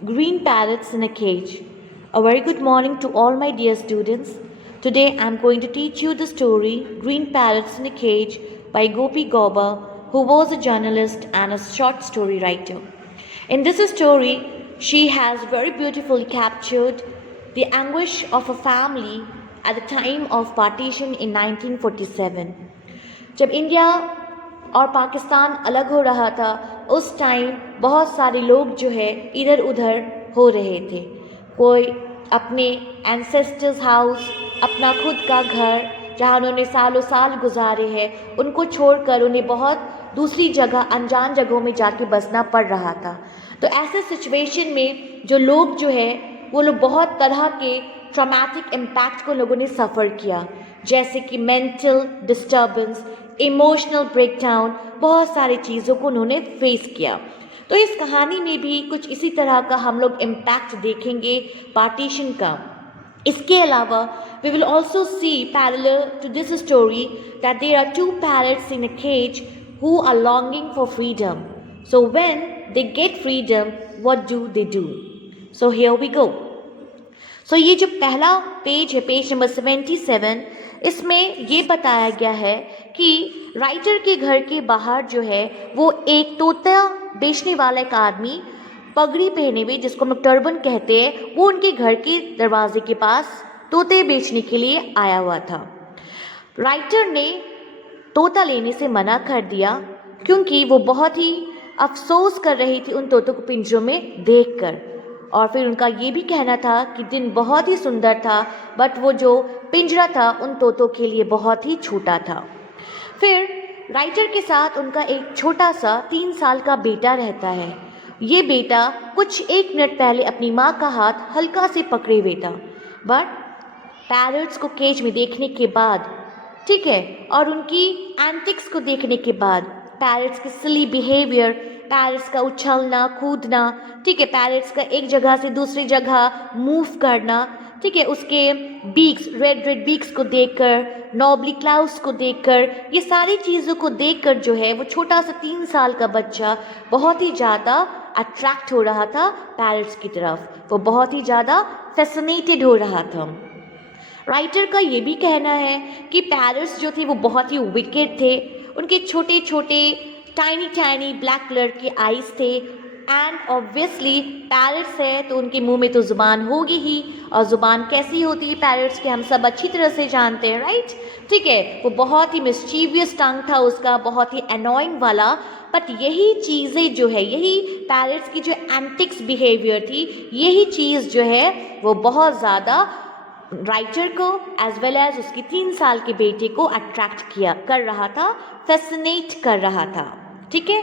Green Parrots in a Cage. A very good morning to all my dear students. Today I am going to teach you the story Green Parrots in a Cage by Gopi Gauba, who was a journalist and a short story writer. In this story, she has very beautifully captured the anguish of a family at the time of partition in 1947. जब India और पाकिस्तान अलग हो रहा था उस time बहुत सारे लोग जो है इधर उधर हो रहे थे। कोई अपने एंसेस्टर्स हाउस, अपना खुद का घर जहाँ उन्होंने सालों साल गुजारे हैं, उनको छोड़कर उन्हें बहुत दूसरी जगह, अनजान जगहों में जाके बसना पड़ रहा था। तो ऐसे सिचुएशन में जो लोग जो है वो लोग बहुत तरह के ट्रॉमेटिक इम्पैक्ट को लोगों ने सफ़र किया, जैसे कि मेंटल डिस्टर्बेंस, इमोशनल ब्रेकडाउन, बहुत सारी चीज़ों को उन्होंने फेस किया। तो इस कहानी में भी कुछ इसी तरह का हम लोग इम्पैक्ट देखेंगे पार्टीशन का। इसके अलावा we will also see parallel to this story that there are two parrots in a cage who are longing for freedom. So when they get freedom, what do they do? So here we go. So ये जो पहला page है, page number 77, इसमें ये बताया गया है कि राइटर के घर के बाहर जो है वो एक तोता बेचने वाला एक आदमी पगड़ी पहने हुए, जिसको हम लोग टर्बन कहते हैं, वो उनके घर के दरवाजे के पास तोते बेचने के लिए आया हुआ था। राइटर ने तोता लेने से मना कर दिया क्योंकि वो बहुत ही अफसोस कर रही थी उन तोतों को पिंजरों में देखकर, और फिर उनका ये भी कहना था कि दिन बहुत ही सुंदर था, बट वो जो पिंजरा था उन तोतों के लिए बहुत ही छोटा था। फिर राइटर के साथ उनका एक छोटा सा 3 साल का बेटा रहता है। ये बेटा कुछ 1 मिनट पहले अपनी माँ का हाथ हल्का से पकड़े हुए था, बट पैरट्स को केज में देखने के बाद, ठीक है, और उनकी एंटिक्स को देखने के बाद, पैरट्स की सिली बिहेवियर, पैरट्स का उछलना कूदना, ठीक है, पैरट्स का एक जगह से दूसरी जगह मूव करना, ठीक है, उसके बीक्स, रेड रेड बीक्स को देखकर, नॉबली क्लाउड्स को देखकर, ये सारी चीज़ों को देखकर जो है वो छोटा सा 3 साल का बच्चा बहुत ही ज़्यादा अट्रैक्ट हो रहा था पैरट्स की तरफ, वो बहुत ही ज़्यादा फैसिनेटेड हो रहा था। राइटर का ये भी कहना है कि पैरट्स जो थे वो बहुत ही विकेड थे, उनके छोटे छोटे टाइनी टाइनी ब्लैक कलर के आईज थे, एंड ऑब्वियसली पैरट्स है तो उनके मुंह में तो ज़ुबान होगी ही, और ज़ुबान कैसी होती है पैरट्स के हम सब अच्छी तरह से जानते हैं, राइट, ठीक है, वो बहुत ही मिस्चीवियस टंग था उसका, बहुत ही अनोइंग वाला। बट यही चीज़ें जो है, यही पैरट्स की जो एंटिक्स बिहेवियर थी, यही चीज़ जो है वो बहुत ज़्यादा राइटर को एज वेल एज उसकी 3 साल के बेटे को अट्रैक्ट किया कर रहा था, फैसिनेट कर रहा था, ठीक है।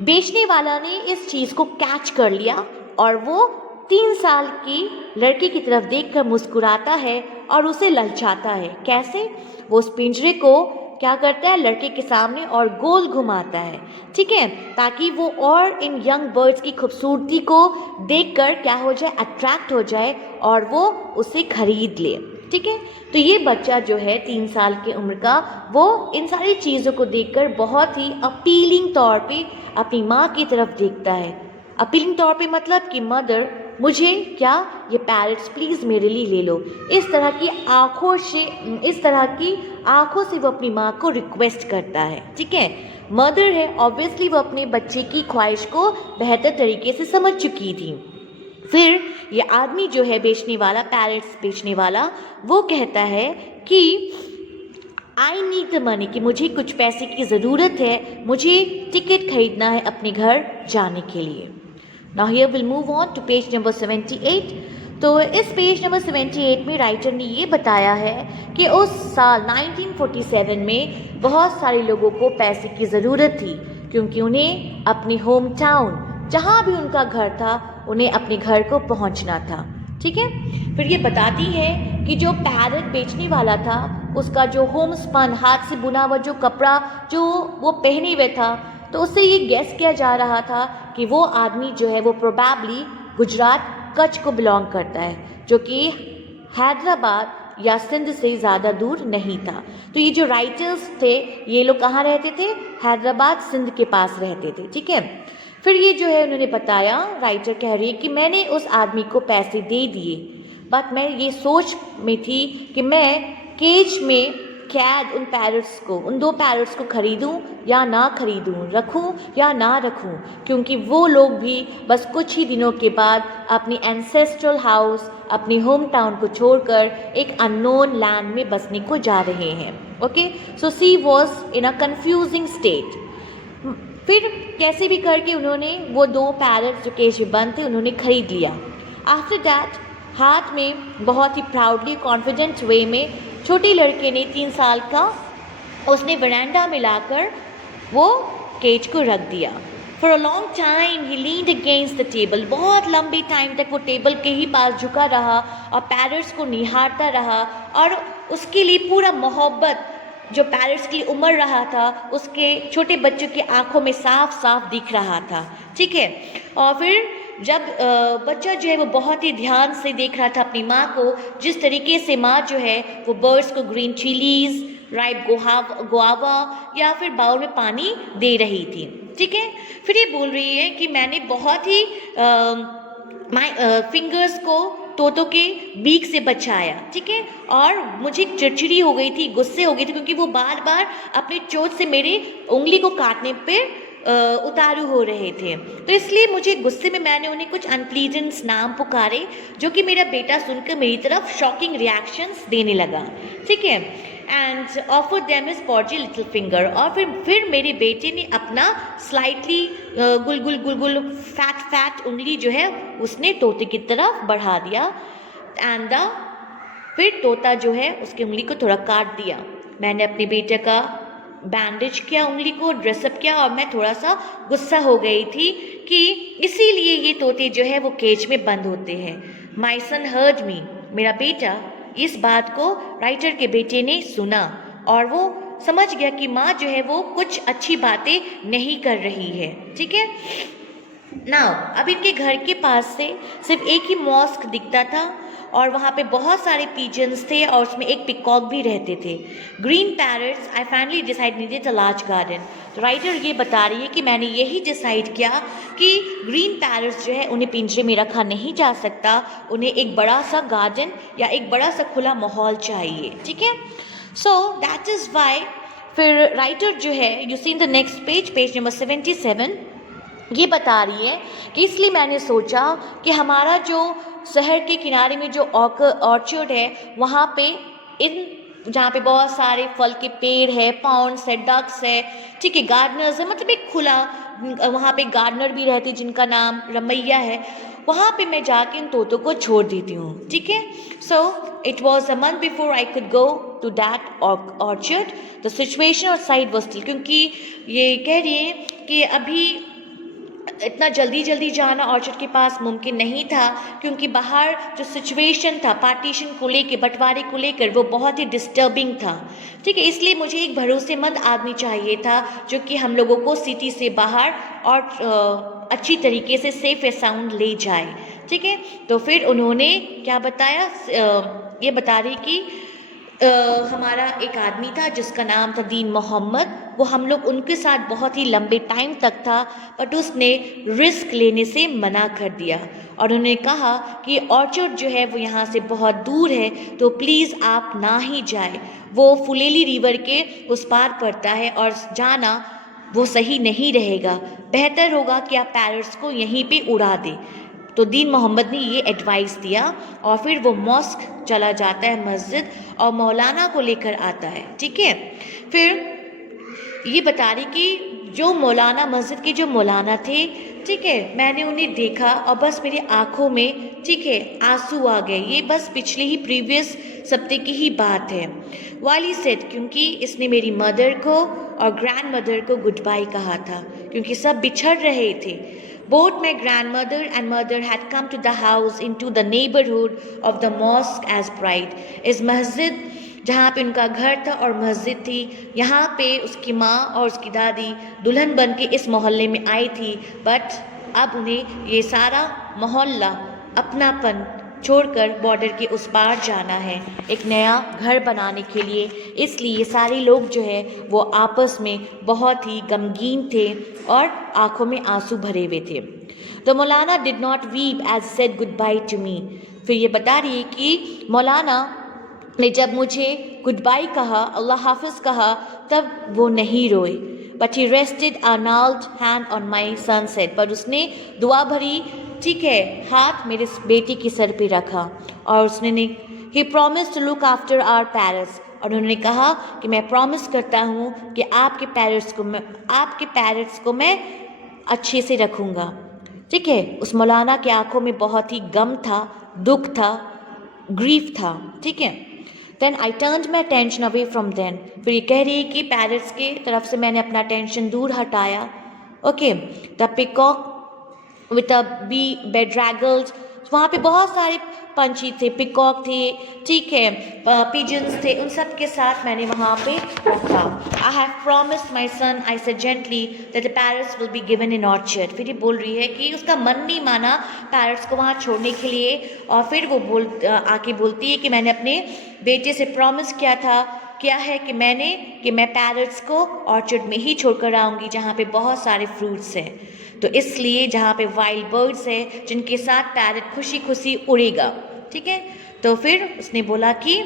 बेचने वाला ने इस चीज़ को कैच कर लिया और वो 3 साल की लड़की की तरफ देखकर मुस्कुराता है और उसे ललचाता है। कैसे? वो उस पिंजरे को क्या करता है, लड़के के सामने और गोल घुमाता है, ठीक है, ताकि वो और इन यंग बर्ड्स की खूबसूरती को देखकर क्या हो जाए, अट्रैक्ट हो जाए और वो उसे खरीद ले, ठीक है। तो ये बच्चा जो है 3 साल की उम्र का, वो इन सारी चीज़ों को देखकर बहुत ही अपीलिंग तौर पे अपनी माँ की तरफ देखता है। अपीलिंग तौर पे मतलब कि मदर, मुझे क्या, ये पैरट्स प्लीज़ मेरे लिए ले लो, इस तरह की आँखों से वो अपनी माँ को रिक्वेस्ट करता है, ठीक है। मदर है, ऑब्वियसली वो अपने बच्चे की ख्वाहिश को बेहतर तरीके से समझ चुकी थी। फिर ये आदमी जो है बेचने वाला, पैरट्स बेचने वाला, वो कहता है कि आई नीड द मनी, कि मुझे कुछ पैसे की ज़रूरत है, मुझे टिकट खरीदना है अपने घर जाने के लिए। Now here will move on to page number 78। तो इस पेज नंबर 78 में राइटर ने ये बताया है कि उस साल 1947 में बहुत सारे लोगों को पैसे की ज़रूरत थी, क्योंकि उन्हें अपनी होम टाउन, जहाँ भी उनका घर था, उन्हें अपने घर को पहुँचना था, ठीक है। फिर ये बताती है कि जो पैरट बेचने वाला था, उसका जो होम स्पन, हाथ से बुना हुआ जो कपड़ा जो वो पहने हुए था, तो उससे ये गेस किया जा रहा था कि वो आदमी जो है वो प्रोबेबली गुजरात, कच्छ को बिलोंग करता है, जो कि हैदराबाद या सिंध से ज़्यादा दूर नहीं था। तो ये जो राइटर्स थे, ये लोग कहाँ रहते थे, हैदराबाद, सिंध के पास रहते थे, ठीक है। फिर ये जो है उन्होंने बताया, राइटर कह रही है कि मैंने उस आदमी को पैसे दे दिए, बट मैं ये सोच में थी कि मैं केज में कैद उन पैरट्स को, उन 2 पैरट्स को खरीदूं या ना खरीदूं, रखूं या ना रखूं, क्योंकि वो लोग भी बस कुछ ही दिनों के बाद अपनी एंसेस्ट्रल हाउस, अपनी होम टाउन को छोड़कर एक अननोन लैंड में बसने को जा रहे हैं. Okay, so she was in a confusing state. फिर कैसे भी करके उन्होंने वो 2 पैरट जो केज में बंद थे उन्होंने खरीद लिया. आफ्टर दैट हाथ में बहुत ही प्राउडली कॉन्फिडेंट वे में छोटे लड़के ने 3 साल का उसने वरांडा में लाकर वो केज को रख दिया. For a long time he leaned against the table. बहुत लंबे टाइम तक वो टेबल के ही पास झुका रहा और पैरट्स को निहारता रहा, और उसके लिए पूरा मोहब्बत जो पैरट्स की उम्र रहा था उसके छोटे बच्चों की आंखों में साफ साफ दिख रहा था. ठीक है, और फिर जब बच्चा जो है वो बहुत ही ध्यान से देख रहा था अपनी माँ को, जिस तरीके से माँ जो है वो बर्ड्स को ग्रीन चिलीज, राइप गुआवा या फिर बाउल में पानी दे रही थी. ठीक है, फिर ये बोल रही है कि मैंने बहुत ही फिंगर्स को तोतों के बीक से बचाया. ठीक है, और मुझे चिड़चिड़ी हो गई थी, गुस्से हो गई थी, क्योंकि वो बार बार अपनी चोट से मेरे उंगली को काटने पे उतारू हो रहे थे. तो इसलिए मुझे गुस्से में मैंने उन्हें कुछ अनप्लीजेंट नाम पुकारे, जो कि मेरा बेटा सुनकर मेरी तरफ शॉकिंग रिएक्शंस देने लगा. ठीक है, and offer them his podgy little finger. और फिर मेरे बेटे ने अपना स्लाइटली गुलगुल फैट उंगली जो है उसने तोते की तरफ बढ़ा दिया. एंड फिर तोता जो है उसकी उंगली को थोड़ा काट दिया. मैंने अपने बेटे का बैंडेज किया, उंगली को ड्रेसअप किया, और मैं थोड़ा सा गुस्सा हो गई थी कि इसीलिए ये तोते जो है वो केज में बंद होते हैं. माई सन हर्ड मी. मेरा बेटा इस बात को राइटर के बेटे ने सुना और वो समझ गया कि माँ जो है वो कुछ अच्छी बातें नहीं कर रही है. ठीक है, नाउ अब इनके घर के पास से सिर्फ एक ही मॉस्क दिखता था, और वहाँ पे बहुत सारे पीजन्स थे, और उसमें एक पिकॉक भी रहते थे. Green parrots. I finally decide needed a large garden. तो राइटर ये बता रही है कि मैंने यही डिसाइड किया कि ग्रीन पैरट्स जो है उन्हें पिंजरे में रखा नहीं जा सकता, उन्हें एक बड़ा सा गार्डन या एक बड़ा सा खुला माहौल चाहिए. ठीक है, सो दैट इज़ वाई फिर राइटर जो है, you see in the next page number 77, ये बता रही है कि इसलिए मैंने सोचा कि हमारा जो शहर के किनारे में जो ऑर्चर्ड है वहाँ पे जहाँ पे बहुत सारे फल के पेड़ है, पॉन्ड्स है, डक्स है, ठीक है, गार्डनर्स है, मतलब एक खुला, वहाँ पे गार्डनर भी रहती जिनका नाम रमैया है, वहाँ पे मैं जाके इन तोतों को छोड़ देती हूँ. ठीक है, so it was a month before I could go to that orchard. The situation outside was still, क्योंकि ये कह रही है कि अभी इतना जल्दी जाना ऑर्चर्ड के पास मुमकिन नहीं था, क्योंकि बाहर जो सिचुएशन था पार्टीशन को लेकर, बंटवारे को लेकर, वो बहुत ही डिस्टर्बिंग था. ठीक है, इसलिए मुझे एक भरोसेमंद आदमी चाहिए था जो कि हम लोगों को सिटी से बाहर और अच्छी तरीके से सेफ एंड साउंड ले जाए. ठीक है, तो फिर उन्होंने क्या बताया, ये बता रही कि हमारा एक आदमी था जिसका नाम था दीन मोहम्मद. वो हम लोग उनके साथ बहुत ही लंबे टाइम तक था, बट उसने रिस्क लेने से मना कर दिया, और उन्होंने कहा कि ऑर्चर्ड जो है वो यहाँ से बहुत दूर है, तो प्लीज़ आप ना ही जाए. वो फुलेली रिवर के उस पार पड़ता है, और जाना वो सही नहीं रहेगा. बेहतर होगा कि आप पैरट्स को यहीं पे उड़ा दें. तो दीन मोहम्मद ने ये एडवाइस दिया, और फिर वो मॉस्क चला जाता है, मस्जिद, और मौलाना को लेकर आता है. ठीक है, फिर ये बता रही कि जो मौलाना, मस्जिद के जो मौलाना थे, ठीक है, मैंने उन्हें देखा और बस मेरी आंखों में, ठीक है, आंसू आ गए. ये बस पिछले ही प्रीवियस सप्ताह की ही बात है. वाली सेड, क्योंकि इसने मेरी मदर को और ग्रैंड मदर को गुड बाय कहा था, क्योंकि सब बिछड़ रहे थे. Both my grandmother and mother had come to the house into the neighborhood of the mosque as bride. इस मस्जिद जहाँ पे उनका घर था और मस्जिद थी, यहाँ पे उसकी माँ और उसकी दादी दुल्हन बन के इस मोहल्ले में आई थी. बट अब उन्हें ये सारा मोहल्ला अपनापन छोड़कर बॉर्डर के उस पार जाना है एक नया घर बनाने के लिए। इसलिए सारे लोग जो है वो आपस में बहुत ही गमगीन थे और आंखों में आंसू भरे हुए थे। तो Maulana did not weep as said goodbye to me. फिर ये बता रही है कि मौलाना ने जब मुझे गुड बाय कहा, अल्लाह हाफिज़ कहा, तब वो नहीं रोए। But he rested a gnarled hand on my son's head। पर उसने दुआ भरी, ठीक है, हाथ मेरे बेटी के सर पे रखा और उसने he promise to look after our parrots. और उन्होंने कहा कि मैं प्रॉमिस करता हूँ कि आपके पैरट्स को मैं अच्छे से रखूँगा। ठीक है, उस मौलाना की आंखों में बहुत ही गम था, दुख था, ग्रीफ था। ठीक है, then I turned my attention away from then. फिर ये कह रही है कि पैरट्स के तरफ से मैंने अपना अटेंशन दूर हटाया। Okay, the peacock with a be bedraggled, वहाँ पे बहुत सारे पंछी थे, पिकॉक थे, ठीक है, पिजन्स थे, उन सब के साथ मैंने वहाँ पे रखा। I have promised my son, I said gently, that the parrots will be given in orchard. फिर ये बोल रही है कि उसका मन नहीं माना पैरट्स को वहाँ छोड़ने के लिए, और फिर वो आके बोलती है कि मैंने अपने बेटे से प्रॉमिस किया है कि मैं पैरट्स को ऑर्चर्ड में ही छोड़कर आऊँगी जहाँ पे बहुत सारे फ्रूट्स हैं। तो इसलिए जहाँ पे वाइल्ड बर्ड्स है जिनके साथ पैरट खुशी खुशी उड़ेगा। ठीक है, तो फिर उसने बोला कि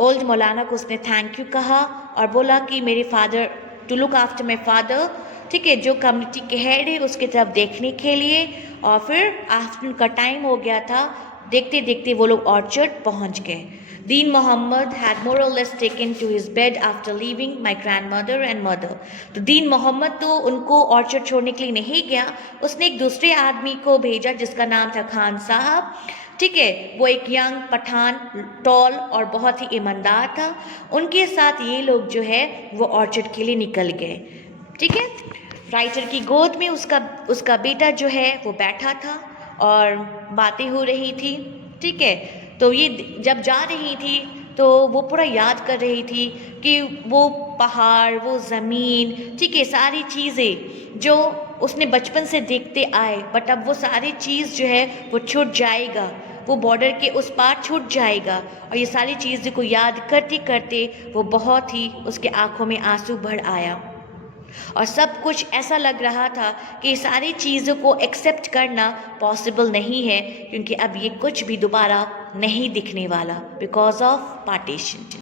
ओल्ड मौलाना को उसने थैंक यू कहा और बोला कि मेरे father, to look after my father, ठीक है, जो कम्युनिटी के हेड है उसकी तरफ देखने के लिए। और फिर आफ्टरनून का टाइम हो गया था, देखते देखते वो लोग ऑर्चर्ड पहुंच गए। दीन मोहम्मद हैड मोर और less taken to his bed after leaving my grandmother and mother. तो दीन मोहम्मद तो उनको ऑर्चर्ड छोड़ने के लिए नहीं गया, उसने एक दूसरे आदमी को भेजा जिसका नाम था खान साहब। ठीक है, वो एक यंग पठान, टॉल और बहुत ही ईमानदार था। उनके साथ ये लोग जो है वो ऑर्चर्ड के लिए निकल गए। ठीक है, राइटर की गोद में उसका बेटा जो है वो बैठा था और बातें हो रही थी। ठीक है, तो ये जब जा रही थी तो वो पूरा याद कर रही थी कि वो पहाड़, वो ज़मीन, ठीक है, सारी चीज़ें जो उसने बचपन से देखते आए, बट अब वो सारी चीज़ जो है वो छूट जाएगा, वो बॉर्डर के उस पार छूट जाएगा। और ये सारी चीज़ों को याद करते करते वो बहुत ही, उसके आंखों में आंसू भर आया और सब कुछ ऐसा लग रहा था कि सारी चीज़ों को एक्सेप्ट करना पॉसिबल नहीं है, क्योंकि अब ये कुछ भी दोबारा नहीं दिखने वाला बिकॉज ऑफ पार्टीशन।